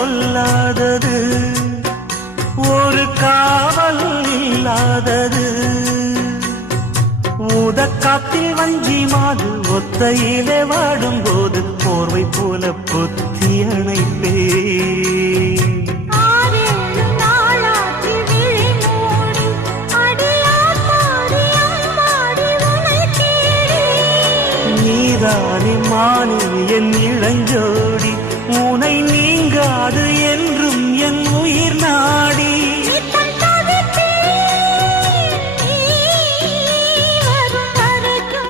கொல்லாதது ஒரு காவல் இல்லாதது ஊதக்காத்தில் வஞ்சி மாது ஒத்தையிலே வாடும் போது போர்வை போல பொத்தி அணைப்பே நீதானே மானே என் இளஞ்சோடி உனை நீங்காது என்றும் என் உயிர் நாடி